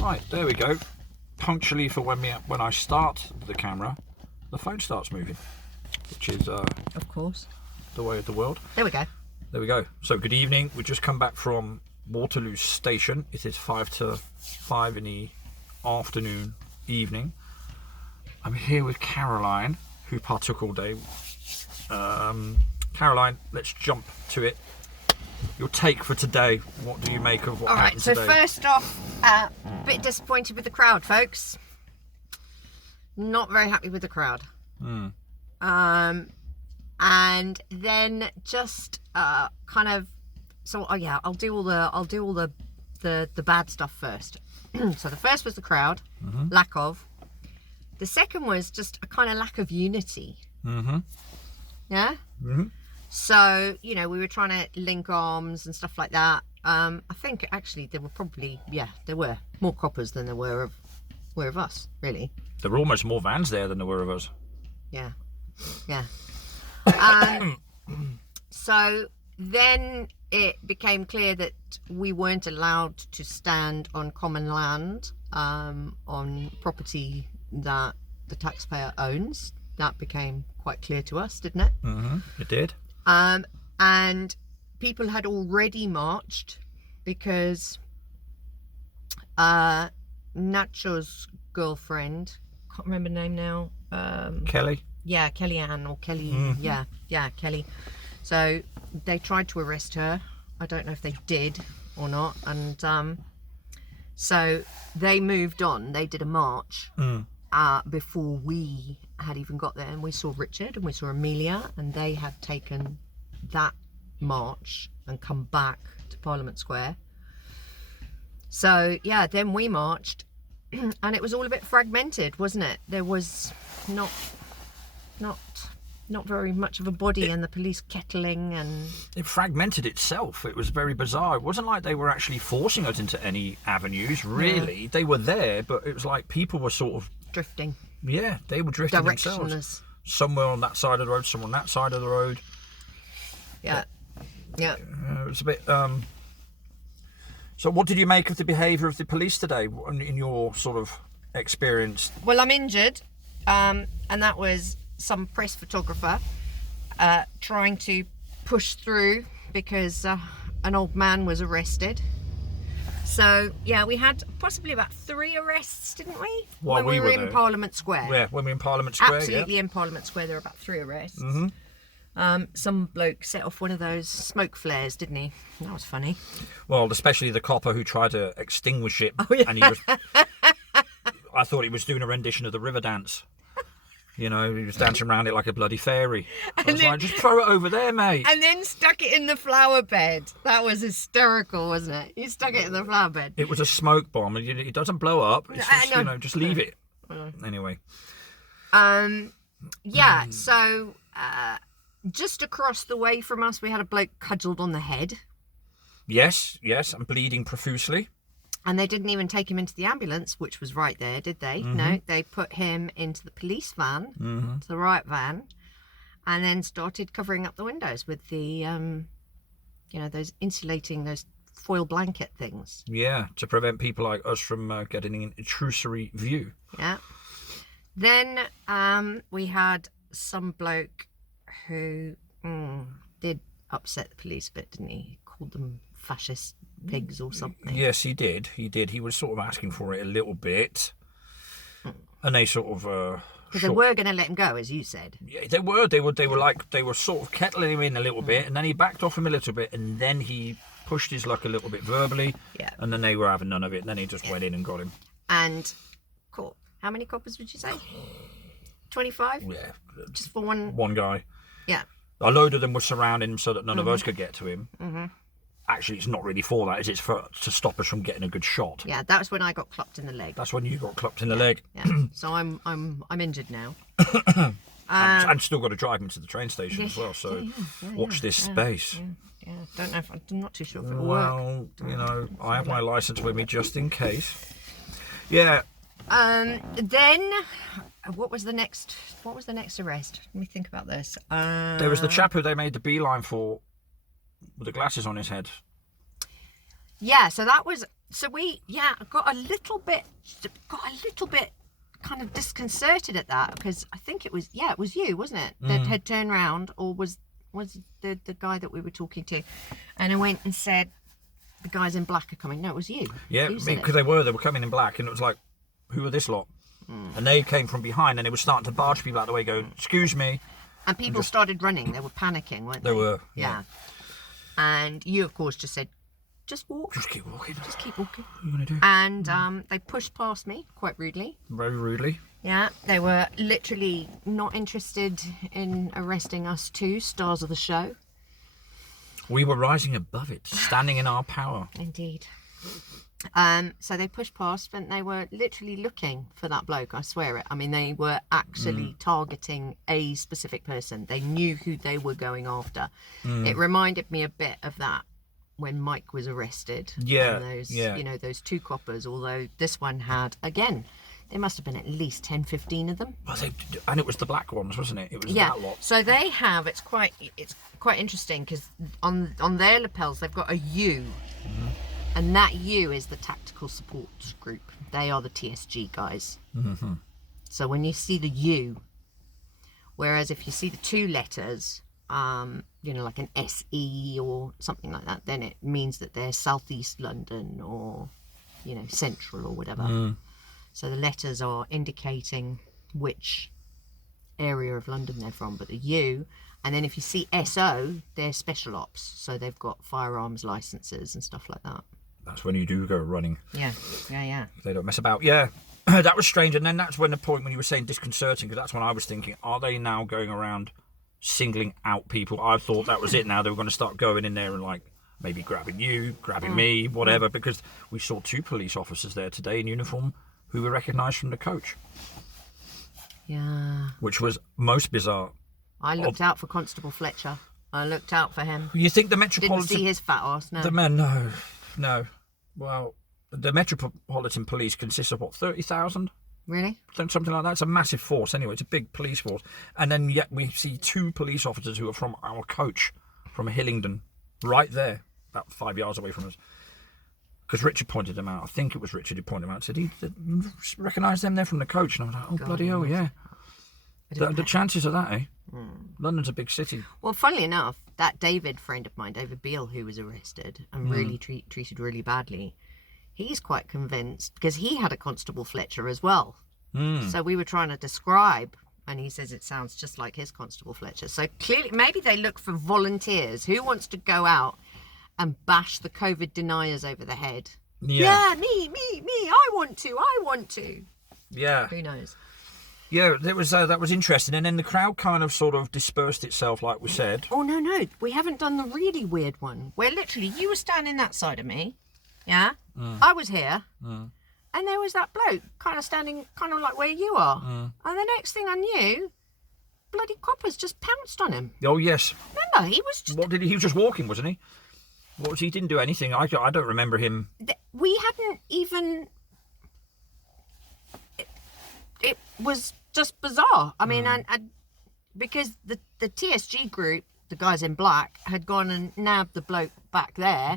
Right, there we go. Punctually for when I start the camera, the phone starts moving, which is of course, the way of the world. There we go. There we go. So good evening. We've just come back from Waterloo Station. It is 5 to 5 in the afternoon, evening. I'm here with Caroline, who partook all day. Caroline, let's jump to it. Your take for today. What do you make of what happened today? All right, so first off, a bit disappointed with the crowd, folks. Not very happy with the crowd. And then just kind of, so oh yeah, I'll do all the bad stuff first. So the first was the crowd, lack of. The second was just a kind of lack of unity. Yeah. So, you know, we were trying to link arms and stuff like that. I think actually there were probably, there were more coppers than there were of us, really. There were almost more vans there than there were of us. Yeah. So then it became clear that we weren't allowed to stand on common land, on property that the taxpayer owns. That became quite clear to us, didn't it? It did. And people had already marched because Nacho's girlfriend, can't remember the name now. Kelly? Yeah, Kellyanne or Kelly. Yeah, Kelly. So they tried to arrest her. I don't know if they did or not. And so they moved on. They did a march before we had even got there, and we saw Richard and we saw Amelia, and they had taken that march and come back to Parliament Square. So yeah, then we marched and it was all a bit fragmented, wasn't it? There was not very much of a body, and the police kettling, and it fragmented itself. It was very bizarre. It wasn't like they were actually forcing us into any avenues, really. They were there, but it was like people were sort of drifting. Yeah, they were drifting themselves. Somewhere on that side of the road, somewhere on that side of the road. Yeah. It was a bit... So what did you make of the behaviour of the police today, in your sort of experience? Well, I'm injured, and that was some press photographer trying to push through because an old man was arrested. So, yeah, we had possibly about 3 arrests, didn't we? While when we were in there. Parliament Square. Yeah, when we were in Parliament Square, Absolutely, in Parliament Square, there were about 3 arrests. Some bloke set off one of those smoke flares, didn't he? That was funny. Well, especially the copper who tried to extinguish it. Oh, yeah. And he was... I thought he was doing a rendition of the river dance. You know, he was dancing around it like a bloody fairy. I was like, just throw it over there, mate. And then stuck it in the flower bed. That was hysterical, wasn't it? He stuck it in the flower bed. It was a smoke bomb. It doesn't blow up. It's just, you know, just leave it. Anyway. Yeah, so just across the way from us, we had a bloke cudgelled on the head. Yes, and bleeding profusely. And they didn't even take him into the ambulance, which was right there, did they? No, they put him into the police van, to the right van, and then started covering up the windows with the, those insulating, those foil blanket things. Yeah, to prevent people like us from getting an intrusory view. Yeah. Then we had some bloke who did upset the police a bit, didn't he? He called them fascist pigs or something. Yes, he did. He was sort of asking for it a little bit, and they sort of because they were going to let him go, as you said. Yeah, they were sort of kettling him in a little bit, and then he backed off him a little bit, and then he pushed his luck a little bit verbally, and then they were having none of it, and then he just went in and got him. And caught how many coppers would you say? 25? Yeah, just for one guy. Yeah, a load of them were surrounding him so that none of us could get to him. Actually, it's not really for that, is it? It's to stop us from getting a good shot. Yeah, that was when I got clubbed in the leg. That's when you got clubbed in the leg. Yeah. So I'm injured now. I'm still got to drive him to the train station as well. So watch this space. Yeah. Don't know if I'm not too sure if it'll work. Well, you know, I have my license with me just in case. Yeah. Then what was the next arrest? Let me think about this. There was the chap who they made the beeline for with the glasses on his head. Yeah, so that was So we, got a little bit kind of disconcerted at that, because I think it was you, wasn't it, that had turned round, or was the guy that we were talking to, and I went and said, the guys in black are coming. No, it was you. Yeah, because they were coming in black, and it was like, who are this lot? And they came from behind, and they were starting to barge people out of the way, going, excuse me. And people started running. They were panicking, weren't they? They were. Yeah. And you, of course, just said, just walk. Just keep walking. Just keep walking. What are you going to do? And they pushed past me quite rudely. Very rudely. Yeah, they were literally not interested in arresting us two stars of the show. We were rising above it, standing in our power. Indeed. So they pushed past, and they were literally looking for that bloke, I swear it. I mean, they were actually targeting a specific person. They knew who they were going after. It reminded me a bit of that when Mike was arrested. Yeah, and those, yeah. Those two coppers, although this one had, again, there must have been at least 10, 15 of them. Well, and it was the black ones, wasn't it? It was that lot. So they have, it's quite interesting, because on their lapels they've got a U. And that U is the tactical support group. They are the TSG guys. So when you see the U, whereas if you see the two letters, like an SE or something like that, then it means that they're Southeast London or, Central or whatever. So the letters are indicating which area of London they're from, but the U, and then if you see SO, they're special ops. So they've got firearms licenses and stuff like that. That's when you do go running. Yeah. They don't mess about. Yeah, that was strange. And then that's when the point when you were saying disconcerting, because that's when I was thinking, are they now going around singling out people? I thought that was it now. They were going to start going in there and like maybe grabbing you, grabbing me, whatever, because we saw two police officers there today in uniform who were recognised from the coach. Yeah. Which was most bizarre. I looked out for Constable Fletcher. I looked out for him. You think the Metropolitan... Didn't see his fat arse, no. No. Well, the Metropolitan Police consists of, 30,000? Really? Something like that. It's a massive force anyway. It's a big police force. And then yet we see two police officers who are from our coach, from Hillingdon, right there, about 5 yards away from us. Because Richard pointed them out. I think it was Richard who pointed them out. Said he recognised them there from the coach. And I was like, bloody hell, yeah. The chances of that, eh? London's a big city. Well, funnily enough, that friend of mine, David Beale, who was arrested and really treated really badly, he's quite convinced, because he had a Constable Fletcher as well. So we were trying to describe, and he says it sounds just like his Constable Fletcher. So clearly, maybe they look for volunteers. Who wants to go out and bash the COVID deniers over the head? Yeah, me, I want to. Yeah. Who knows? Yeah, that was interesting. And then the crowd kind of sort of dispersed itself, like we said. Oh, no. We haven't done the really weird one, where literally you were standing that side of me, yeah? I was here, and there was that bloke kind of standing kind of like where you are. And the next thing I knew, bloody coppers just pounced on him. Oh, yes. Remember, he was just... He was just walking, wasn't he? He didn't do anything. I don't remember him. We hadn't even... It was just bizarre. I mean, because the TSG group, the guys in black, had gone and nabbed the bloke back there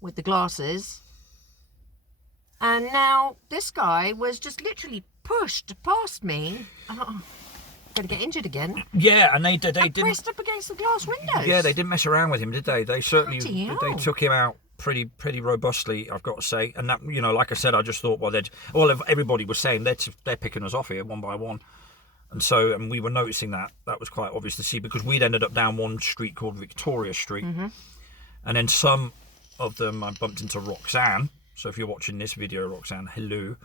with the glasses, and now this guy was just literally pushed past me. I thought, going to get injured again. Yeah, and they didn't pressed up against the glass windows. Yeah, they didn't mess around with him, did they? They certainly Bloody hell. took him out pretty robustly, I've got to say. And that, like I said, I just thought, everybody was saying they're picking us off here one by one. And we were noticing that. That was quite obvious to see, because we'd ended up down one street called Victoria Street. And then some of them, I bumped into Roxanne. So if you're watching this video, Roxanne, hello.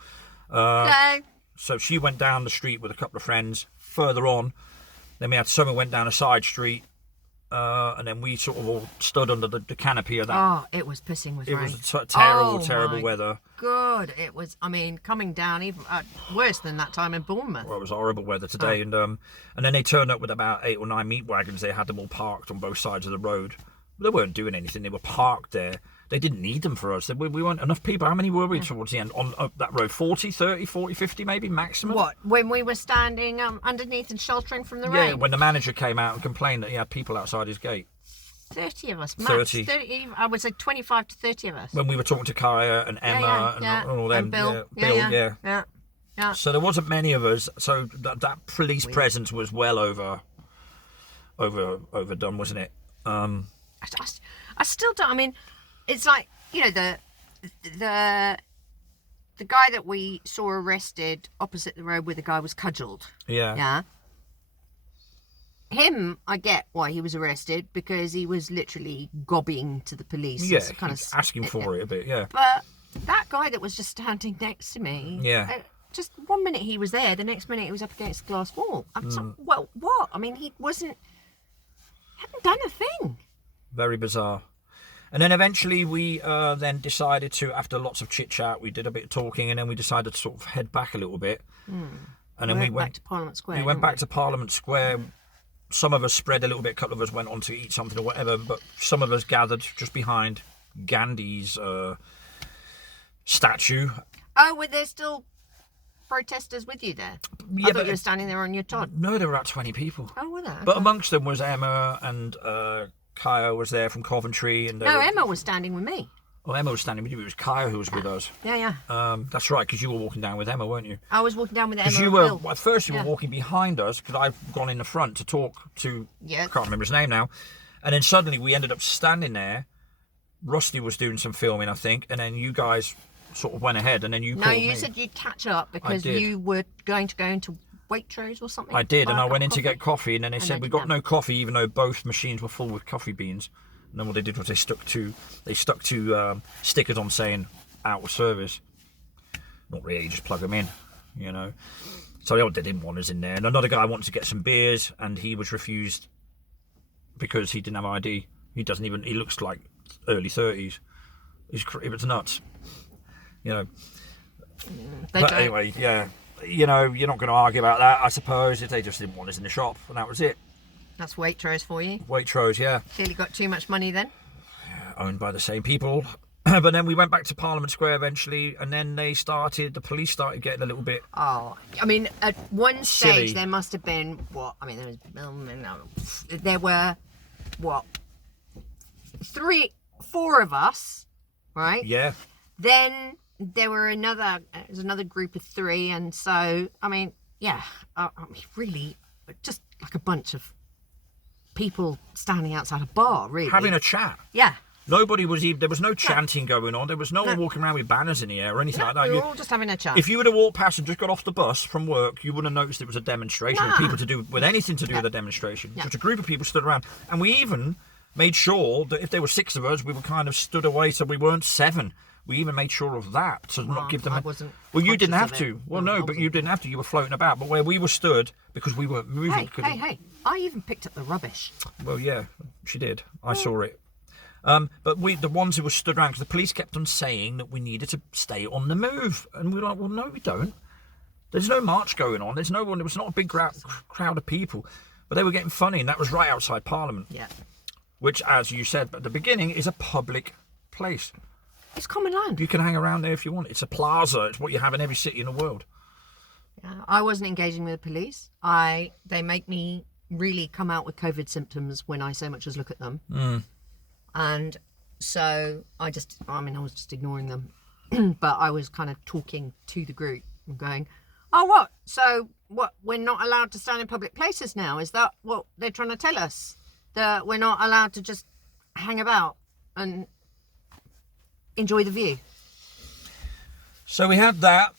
Hello. So she went down the street with a couple of friends. Further on, then we had someone went down a side street. And then we sort of all stood under the canopy of that. Oh, it was pissing with rain. It was terrible weather. Good. It was, coming down even worse than that time in Bournemouth. Well, it was horrible weather today. And then they turned up with about 8 or 9 meat wagons. They had them all parked on both sides of the road. They weren't doing anything. They were parked there. They didn't need them for us. We weren't enough people. How many were we towards the end on that road? 40, 30, 40, 50 maybe maximum? What? When we were standing underneath and sheltering from the rain? Yeah, when the manager came out and complained that he had people outside his gate. 30 of us. Max, 30. 30. I would say 25 to 30 of us. When we were talking to Kaya and Emma and all them. And Bill. Yeah. So there wasn't many of us. So that police presence was well overdone, wasn't it? I still don't. I mean, it's like, you know, the guy that we saw arrested opposite the road where the guy was cudgelled. Yeah. Yeah. Him, I get why he was arrested, because he was literally gobbing to the police. Yeah, kind of asking for it a bit, yeah. But that guy that was just standing next to me, yeah, just 1 minute he was there, the next minute he was up against a glass wall. Well, what? I mean, he hadn't done a thing. Very bizarre. And then eventually we then decided to, after lots of chit-chat, we did a bit of talking, and then we decided to sort of head back a little bit. And then we went back to Parliament Square. We went back to Parliament Square. Some of us spread a little bit, a couple of us went on to eat something or whatever, but some of us gathered just behind Gandhi's statue. Oh, were there still protesters with you there? Yeah, I thought you were standing there on your Todd. No, there were about 20 people. Oh, were there? Okay. But amongst them was Emma, and Kaya was there from Coventry. And Emma was standing with me. Oh, Emma was standing with you. It was Kaya who was with us. Yeah. That's right, because you were walking down with Emma, weren't you? I was walking down with Emma. Because you were, at first you were walking behind us, because I've gone in the front to talk to, I can't remember his name now. And then suddenly we ended up standing there. Rusty was doing some filming, I think, and then you guys sort of went ahead, and then you called me. No, you said you'd catch up because you were going to go into Waitrose or something. I did, and I went in to get coffee, and then they said we got no coffee, even though both machines were full with coffee beans. And then what they did was they stuck to stickers on saying out of service. Not really, just plug them in, you know. So they didn't want us in there. And another guy wanted to get some beers, and he was refused because he didn't have ID. He looks like early 30s. It was nuts, you know. But anyway, yeah, you know, you're not going to argue about that, I suppose, if they just didn't want us in the shop, and that was it. That's Waitrose for you. Waitrose, yeah. Clearly got too much money then. Owned by the same people. But then we went back to Parliament Square eventually, and then the police started getting a little bit... Oh, I mean, at one stage silly. there must have been, there were, 4 of us, right? Yeah. Then there was another group of 3, and so, I mean, really, just like a bunch of people standing outside a bar, really. Having a chat. Yeah. Nobody was even... There was no chanting going on. There was no one walking around with banners in the air or anything like that. We were all just having a chat. If you would have walked past and just got off the bus from work, you wouldn't have noticed it was a demonstration with people with anything to do with a demonstration. Just a group of people stood around. And we even made sure that if there were 6 of us, we were kind of stood away so we weren't 7. We even made sure of that to not give them... Well, you didn't have to. Well, no, but you didn't have to. You were floating about. But where we were stood, because we weren't moving... Hey, I even picked up the rubbish. Well, yeah, she did. I saw it. But the ones who were stood around, because the police kept on saying that we needed to stay on the move. And we were like, well, no, we don't. There's no march going on. There's no one. There was not a big crowd of people. But they were getting funny, and that was right outside Parliament. Yeah. Which, as you said at the beginning, is a public place. It's common land. You can hang around there if you want. It's a plaza. It's what you have in every city in the world. Yeah, I wasn't engaging with the police. They make me really come out with COVID symptoms when I so much as look at them. And so I was just ignoring them. But I was kind of talking to the group and going, oh, what? So what? We're not allowed to stand in public places now? Is that what they're trying to tell us? That we're not allowed to just hang about and enjoy the view? So we had that.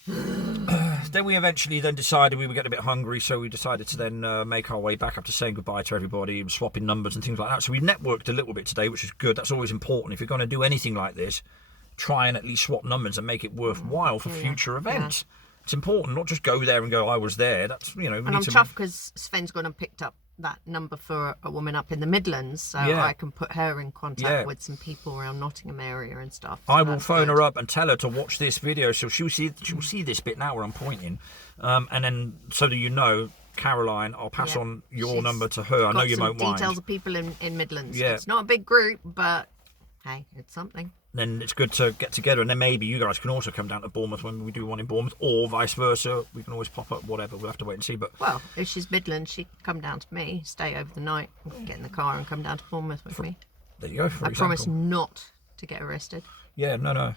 Then we eventually decided we were getting a bit hungry, so we decided to then make our way back up to saying goodbye to everybody and swapping numbers and things like that. So we networked a little bit today, which is good. That's always important. If you're going to do anything like this, try and at least swap numbers and make it worthwhile for future events. It's important, not just go there and go, I was there. That's, you know... And I'm chuffed because Sven's gone and picked up that number for a woman up in the Midlands, so I can put her in contact with some people around Nottingham area and stuff. So I will phone her up and tell her to watch this video, so she'll see this bit now where I'm pointing, and then so that you know, Caroline, I'll pass on your number to her. I know you won't mind. Details of people in Midlands. Yeah. It's not a big group, but hey, it's something. Then it's good to get together, and then maybe you guys can also come down to Bournemouth when we do one in Bournemouth, or vice versa. We can always pop up, whatever. We'll have to wait and see. But well, if she's Midlands, she can come down to me, stay over the night, get in the car and come down to Bournemouth with me. There you go. For I example. promise not to get arrested. Yeah, no.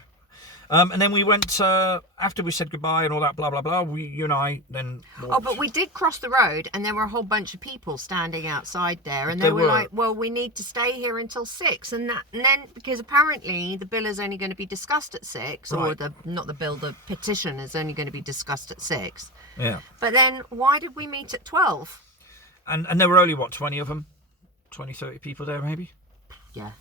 And then we went, after we said goodbye and all that, blah, blah, blah, you and I then walked. Oh, but we did cross the road, and there were a whole bunch of people standing outside there, and they They were were. like, well, we need to stay here until 6. And then, because apparently the bill is only going to be discussed at 6, or Right. the petition is only going to be discussed at 6. Yeah. But then, why did we meet at 12? And there were only, 20 of them? 20, 30 people there, maybe? Yeah,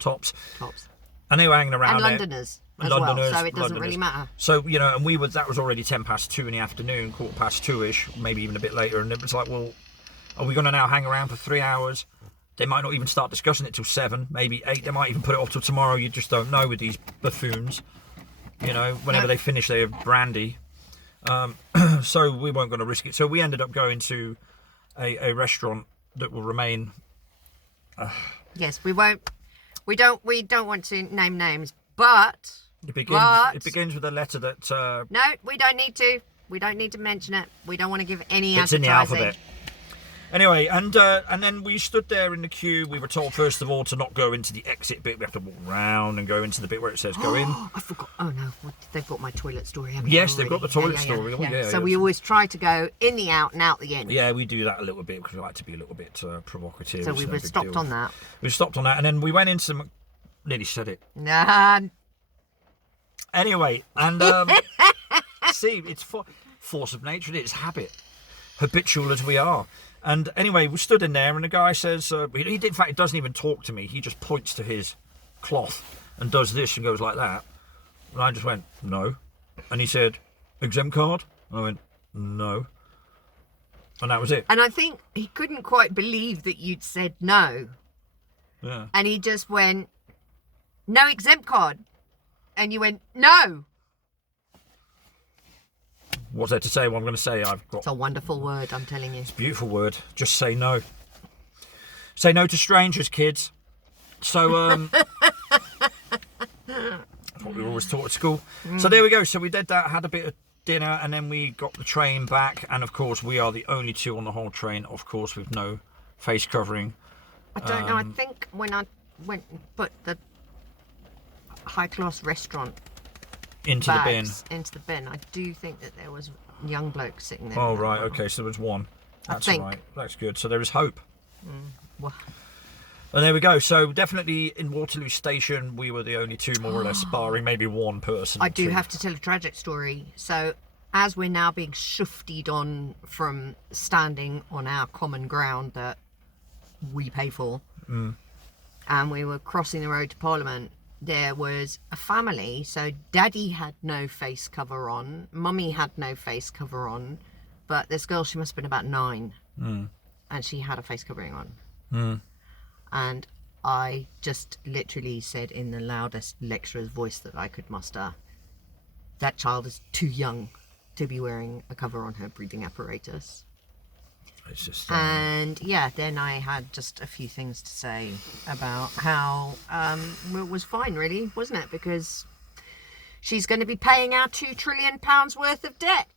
Tops. tops. And they were hanging around And there. Londoners as Londoners, well, so it doesn't Londoners. really matter. So, and that was already 2:10 in the afternoon, 2:15-ish, maybe even a bit later. And it was like, well, are we going to now hang around for 3 hours? They might not even start discussing it till 7, maybe 8. They might even put it off till tomorrow. You just don't know with these buffoons. Whenever they finish their brandy. So we weren't going to risk it. So we ended up going to a restaurant that will remain. Yes, we won't. We don't want to name names, but It begins with a letter that no, we don't need to. We don't need to mention it. We don't want to give any it's in advertising. the alphabet. Anyway, and then we stood there in the queue. We were told first of all to not go into the exit bit. We have to walk round and go into the bit where it says go in. I forgot. Oh no, they've got my toilet story. Haven't Yes, they they've got the already? toilet story. Oh, yeah, So yeah. we always try to go in the out and out the in. Yeah, we do that a little bit because we like to be a little bit provocative. So It's we no were big stopped deal. on that. We stopped on that, and then we went into. Nearly said it. Nah. Anyway, and see, it's force of nature. It's habit, habitual as we are. And anyway, we stood in there, and the guy says, in fact, he doesn't even talk to me. He just points to his cloth and does this and goes like that. And I just went, no. And he said, exempt card? I went, no. And that was it. And I think he couldn't quite believe that you'd said no. Yeah. And he just went, no exempt card. And you went, no. What's there to say? What I'm going to say, I've got It's a wonderful word, I'm telling you. beautiful word. Just say no. Say no to strangers, kids. So, that's what we were always taught at school. So there we go. So we did that, had a bit of dinner, and then we got the train back. And of course, we are the only two on the whole train, of course, with no face covering. I don't know. I think when I went and put the high-class restaurant Into the bin. bags into the bin, I do think that there was a young bloke sitting there. Oh, with that right. on. Okay. So there was one. That's think. all right. That's good. So there is hope. Well, And there we go. So definitely in Waterloo Station, we were the only two, more or less, barring maybe one person. I do two. have to tell a tragic story. So, as we're now being shuftied on from standing on our common ground that we pay for, and we were crossing the road to Parliament, there was a family. So, Daddy had no face cover on, Mummy had no face cover on, but this girl, she must have been about 9, and she had a face covering on. And I just literally said in the loudest lecturer's voice that I could muster, that child is too young to be wearing a cover on her breathing apparatus. It's just. And yeah, then I had just a few things to say about how it was fine, really, wasn't it? Because she's going to be paying our £2 trillion worth of debt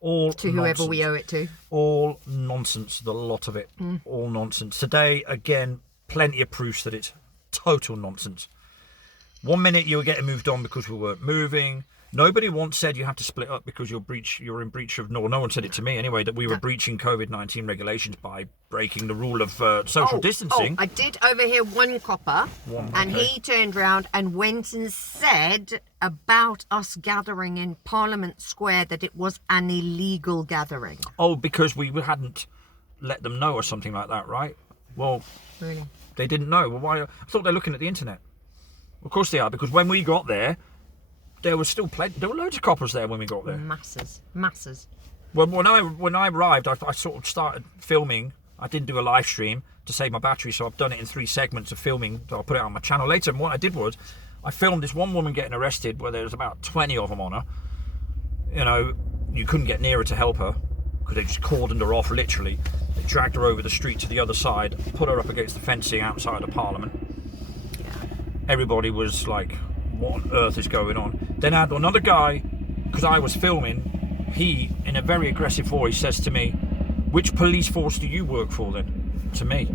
all to whoever nonsense. we owe it to. All nonsense, the lot of it. All nonsense. Today, again, plenty of proofs that it's total nonsense. 1 minute you were getting moved on because we weren't moving. Nobody once said you have to split up because you're in breach of, no one said it to me anyway, that we were breaching COVID-19 regulations by breaking the rule of social distancing. Oh, I did overhear one copper, and okay. he turned round and went and said about us gathering in Parliament Square that it was an illegal gathering. Oh, because we hadn't let them know or something like that, right? Well, Really? they didn't know. Well, why? I thought they're looking at the internet. Of course they are, because when we got there, there was still plenty. There were loads of coppers there when we got there. Masses. Well, when I arrived, I sort of started filming. I didn't do a live stream to save my battery, so I've done it in 3 segments of filming. So I'll put it on my channel later. And what I did was, I filmed this one woman getting arrested, where there was about 20 of them on her. You know, you couldn't get near her to help her because they just cordoned her off. Literally, they dragged her over the street to the other side, put her up against the fencing outside of Parliament. Everybody was like, what on earth is going on? Then I had another guy, because I was filming, he, in a very aggressive voice, says to me, which police force do you work for then? To me.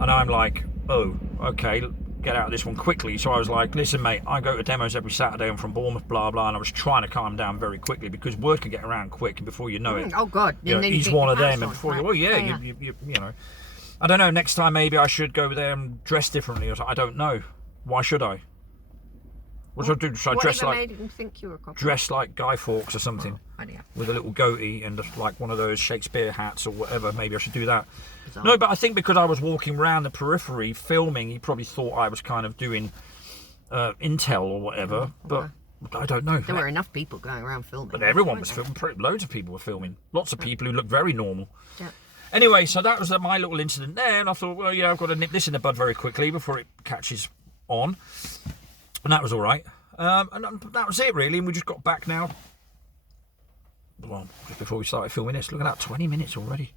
And I'm like, oh, okay, get out of this one quickly. So I was like, listen, mate, I go to demos every Saturday. I'm from Bournemouth, blah, blah. And I was trying to calm down very quickly because word can get around quick. And before you know it, Oh, God. he's one of them. And before you, you know, I don't know, next time maybe I should go there and dress differently. I don't know. Why should I? What should I do? Should I dress like, made him think you were a cop? dress like Guy Fawkes or something? With a little goatee and like one of those Shakespeare hats or whatever. Maybe I should do that. Bizarre. No, but I think because I was walking around the periphery filming, he probably thought I was kind of doing intel or whatever. But I don't know. There were enough people going around filming. But everyone was filming. Loads of people were filming. Lots of people who looked very normal. Yeah. Anyway, so that was my little incident there, and I thought, well, yeah, I've got to nip this in the bud very quickly before it catches on. And that was all right. And that was it, really. And we just got back now. Well, just before we started filming this, look at that, 20 minutes already.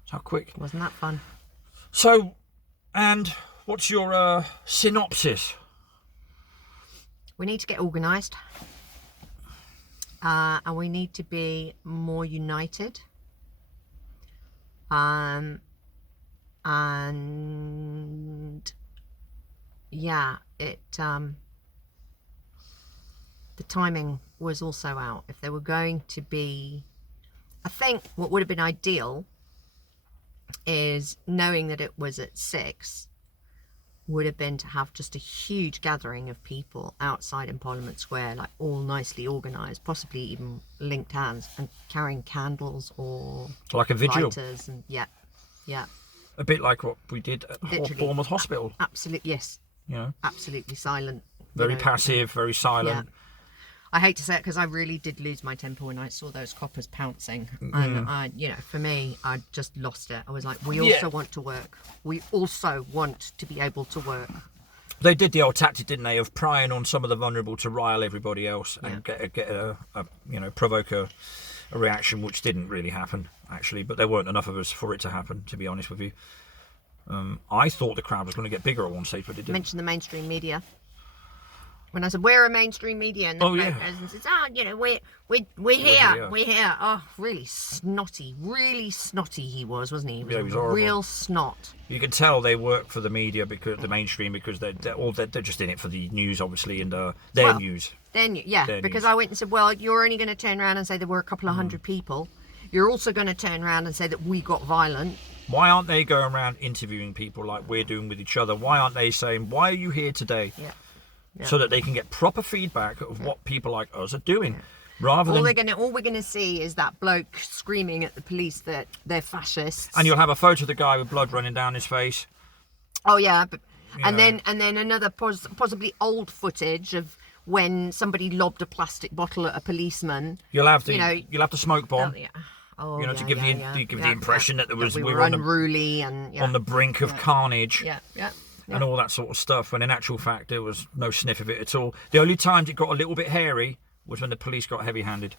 That's how quick. Wasn't that fun? So, and what's your synopsis? We need to get organised. And we need to be more united. And yeah, the timing was also out. If there were going to be, I think what would have been ideal is knowing that it was at 6 would have been to have just a huge gathering of people outside in Parliament Square, like all nicely organised, possibly even linked hands and carrying candles or like a vigil. Lighters and yeah. A bit like what we did at Bournemouth Hospital. Absolutely, yes. You know, absolutely silent. Very passive, very silent. Yeah. I hate to say it because I really did lose my temper when I saw those coppers pouncing. And for me, I just lost it. I was like, we also want to work. We also want to be able to work. They did the old tactic, didn't they, of prying on some of the vulnerable to rile everybody else and provoke a reaction, which didn't really happen actually. But there weren't enough of us for it to happen, to be honest with you. I thought the crowd was going to get bigger at one stage, but it didn't. Mention the mainstream media. When I said we're a mainstream media, and the president says, we're here. Oh, really snotty he was, wasn't he? He was horrible. Real snot. You can tell they work for the media because the mainstream because they're just in it for the news, obviously, and their news. Because I went and said, well, you're only going to turn around and say there were a couple of hundred people. You're also going to turn around and say that we got violent. Why aren't they going around interviewing people like we're doing with each other? Why aren't they saying, why are you here today? Yeah. So that they can get proper feedback of what people like us are doing, rather than all we're gonna see is that bloke screaming at the police that they're fascists. And you'll have a photo of the guy with blood running down his face. Oh yeah, then another possibly old footage of when somebody lobbed a plastic bottle at a policeman. You'll have the smoke bomb. To give the impression that we were unruly on the brink of carnage. Yeah. And all that sort of stuff, when in actual fact there was no sniff of it at all. The only times it got a little bit hairy was when the police got heavy-handed.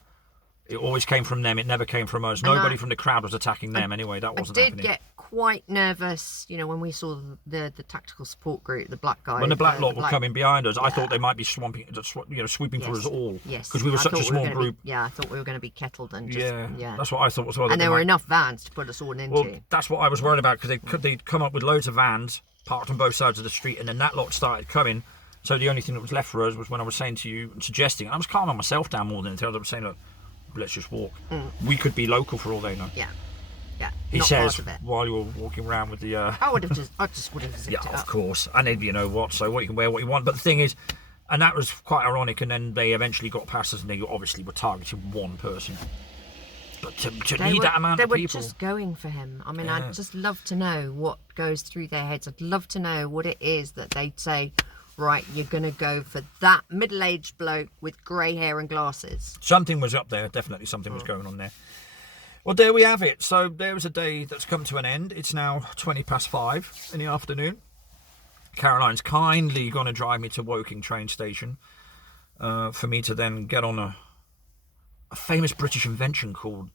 It always came from them, it never came from us. Nobody from the crowd was attacking them anyway, that wasn't happening. I did get quite nervous, when we saw the tactical support group, the black guys. When the black lot were coming behind us, I thought they might be sweeping for us all. Yes. Because we were such a small group. I thought we were going to be kettled and that's what I thought as well. And there were enough vans to put us all into. Well, that's what I was worried about, because they'd come up with loads of vans, parked on both sides of the street, and then that lot started coming. So the only thing that was left for us was when I was saying to you and suggesting, I was calming myself down more than anything. I was saying, look, let's just walk. We could be local for all they know. Yeah. He says while you were walking around with the. I just would have zipped it up. Of course. And then you know what? So what you can wear, what you want. But the thing is, and that was quite ironic. And then they eventually got past us, and they obviously were targeting one person. But to need that amount of people. They were just going for him. I mean, I'd just love to know what goes through their heads. I'd love to know what it is that they'd say, right, you're going to go for that middle-aged bloke with grey hair and glasses. Something was up there. Definitely something was going on there. Well, there we have it. So there was a day that's come to an end. It's now 5:20 in the afternoon. Caroline's kindly going to drive me to Woking train station for me to then get on a famous British invention called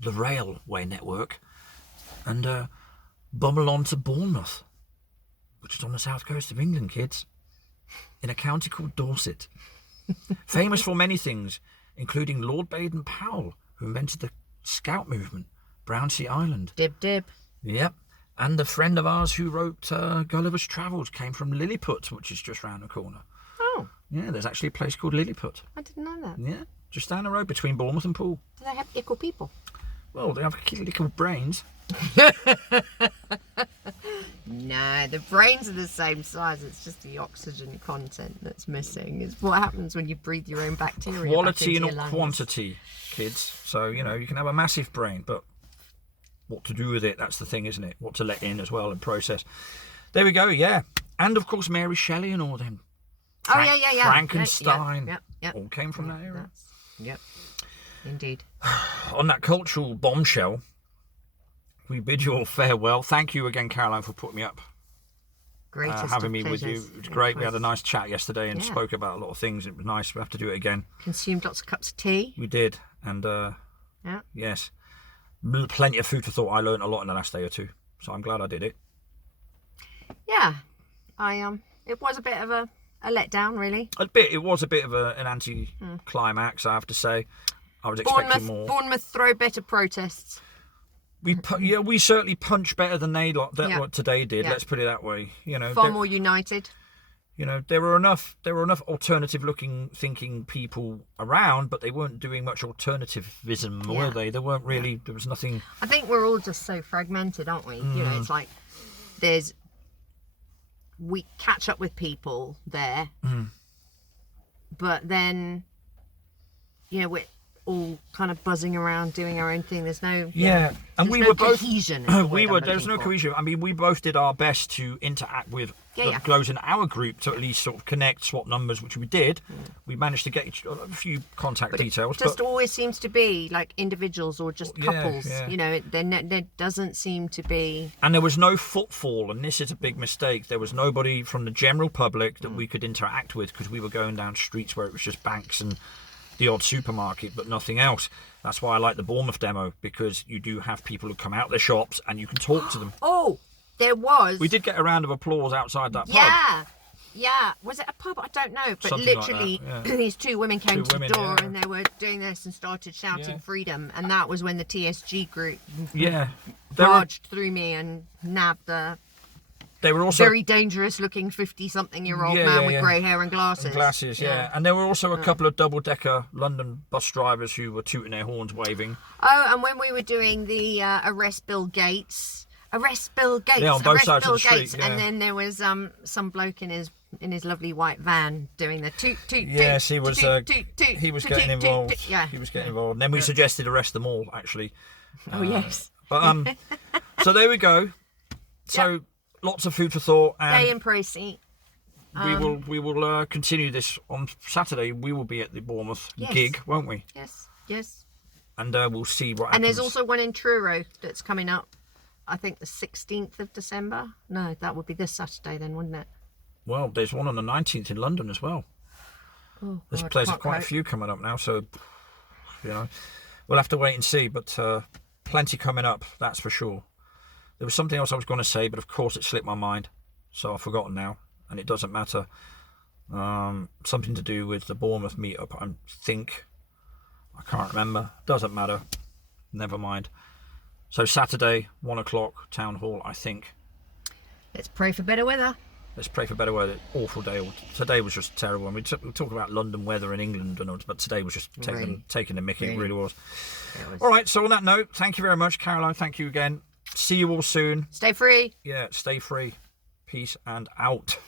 the Railway Network and bumble on to Bournemouth, which is on the south coast of England, kids, in a county called Dorset. Famous for many things, including Lord Baden-Powell, who invented the Scout movement, Brownsea Island. Dib. Yep. And the friend of ours who wrote Gulliver's Travels came from Lilliput, which is just round the corner. Oh, Yeah, there's actually a place called Lilliput. I didn't know that. Yeah, just down the road between Bournemouth and Poole. Do they have equal people? Well, they have little brains. No, the brains are the same size. It's just the oxygen content that's missing. It's what happens when you breathe your own bacteria. Quality back and into not your lungs. quantity, kids. So, you know, you can have a massive brain, but what to do with it, that's the thing, isn't it? What to let in as well and process. There we go, yeah. And, of course, Mary Shelley and all them. Yeah. Frankenstein. Yep. All came from that era. Yep. Indeed. On that cultural bombshell, we bid you all farewell. Thank you again, Caroline, for putting me up. Greatest Having of me with you. pleasures. It was great. We had a nice chat yesterday and Yeah. spoke about a lot of things. It was nice. We have to do it again. Consumed lots of cups of tea. We did. And, Yeah. yes, plenty of food for thought. I learned a lot in the last day or two. So I'm glad I did it. Yeah. It was a bit of a letdown, really. It was a bit of an anti-climax, I have to say. I was expecting more. Bournemouth throw better protests. We certainly punch better than what today did. Yeah. Let's put it that way. You know, Far more united. You know, there were enough alternative-looking, thinking people around, but they weren't doing much alternativism, were they? There weren't really. There was nothing. I think we're all just so fragmented, aren't we? You know, it's like we catch up with people there, but then, you know, we're all kind of buzzing around doing our own thing. There's no and we were both cohesion. there was no cohesion. I mean, we both did our best to interact with those in our group to at least sort of connect, swap numbers, which we did. We managed to get a few contact details. It just always seems to be like individuals or just couples. Yeah. You know, there doesn't seem to be. And there was no footfall, and this is a big mistake. There was nobody from the general public that we could interact with because we were going down streets where it was just banks and the odd supermarket, but nothing else. That's why I like the Bournemouth demo, because you do have people who come out their shops and you can talk to them. Oh, there was. We did get a round of applause outside that pub. Yeah. Was it a pub? I don't know. But Something literally, like that, these two women came to the door yeah. and they were doing this and started shouting freedom. And that was when the TSG group barged through me and nabbed the they were also very dangerous looking 50-something-year-old man with grey hair and glasses. And there were also a couple of double-decker London bus drivers who were tooting their horns, waving. Oh, and when we were doing the arrest Bill Gates, on both sides of the street. And then there was some bloke in his lovely white van doing the toot toot. Yes, toot, he was. toot, toot, toot, he was toot, getting toot, involved. toot, yeah. He was getting involved. And then we suggested arrest them all, actually. Oh yes. But so there we go. So lots of food for thought. And Day in Procy. we will continue this on Saturday. We will be at the Bournemouth gig, won't we? Yes. And we'll see what happens. And there's also one in Truro that's coming up. I think the 16th of December. No, that would be this Saturday then, wouldn't it? Well, there's one on the 19th in London as well. Oh, There's God, quite a few coming up now, so you know we'll have to wait and see. But plenty coming up, that's for sure. There was something else I was going to say, but of course it slipped my mind, so I've forgotten now, and it doesn't matter. Something to do with the Bournemouth meetup, I think. I can't remember. Doesn't matter. Never mind. So Saturday, 1 o'clock, Town Hall, I think. Let's pray for better weather. Let's pray for better weather. Awful day. Today was just terrible. And we talk about London weather in England, but today was just taking the mickey. It really was. All right, so on that note, thank you very much, Caroline. Thank you again. See you all soon. Stay free. Yeah, stay free. Peace and out.